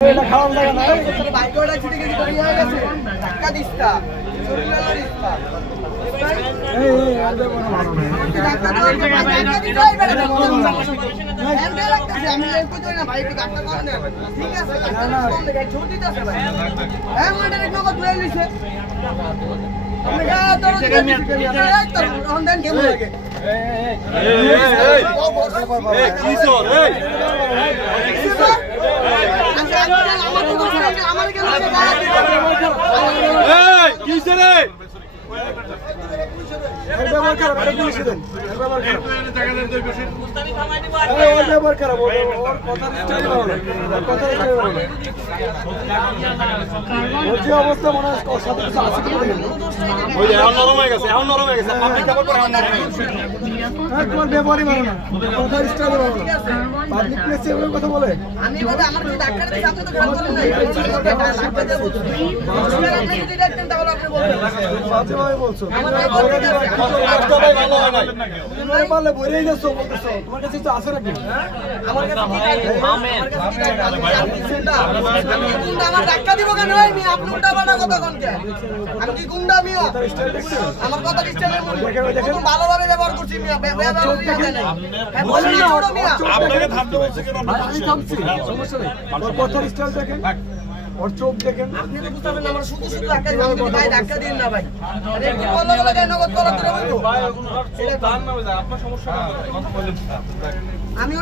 এটা খাওয়া লাগে না বাইক ওটা ছুটে গেছে তো ইয়া গেছে ধাক্কা দিস্তা শরীরের দিস্তা এই আদে বড় ভালো না ধাক্কা দিই ভাই বেটা এমডি লাগতেছে আমি এই কই না ভাই একটু ধাক্কা কর না ঠিক আছে ধাক্কা কম দেখে ছোট দিতেছে ভাই হ্যাঁ মাটারে নগদ ধরে নিছে আমি গা তোর একদম অনলাইন গেম লাগে এই কিশোর এই অবস্থা মনে হয় ব্যাপারই ভালো না কথা বলে আমি বলে আমার যদি ডাক্তার দিছে আপনি তো খারাপ বলেন না ডাক্তার দেব তো আপনি যদি ডাক্তার তাহলে আপনি বলবেন বাজে ভাই বলছো আমার ভাই বলে রাস্তা ভাই ভালো হয় না তুমি বললে বইরেই যাচ্ছো বলতেছো তোমার কাছে তো আছে নাকি আমার কাছে কি আমার কাছে কি আমার ডাক্তার দিব কেন আমি আপনি উল্টা পাল্টা কথা কোন কে আমি কি গুন্ডা মিয়া আমার কথা স্টাইলের মূল্য কত ভালোভাবে ব্যবহার করছি মিয়া ব্যবহার নাই হ্যাঁ বলেন না ছোট মিয়া আপনাকে থামতে বলছে কেন আমি থামছি সমস্যা নেই ওর কথার স্টাইল দেখেন ওর চোখ দেখেন আপনি তো বুঝতে পারবেন আমার শুধু শুধু ধাক্কা দিবেন ভাই ধাক্কা দিন না ভাই আরে কি বললো বলে কেন নগদ করা দিলে বলবো ভাই ওগুলো দান না আপনার সমস্যা কথা বলেন আমি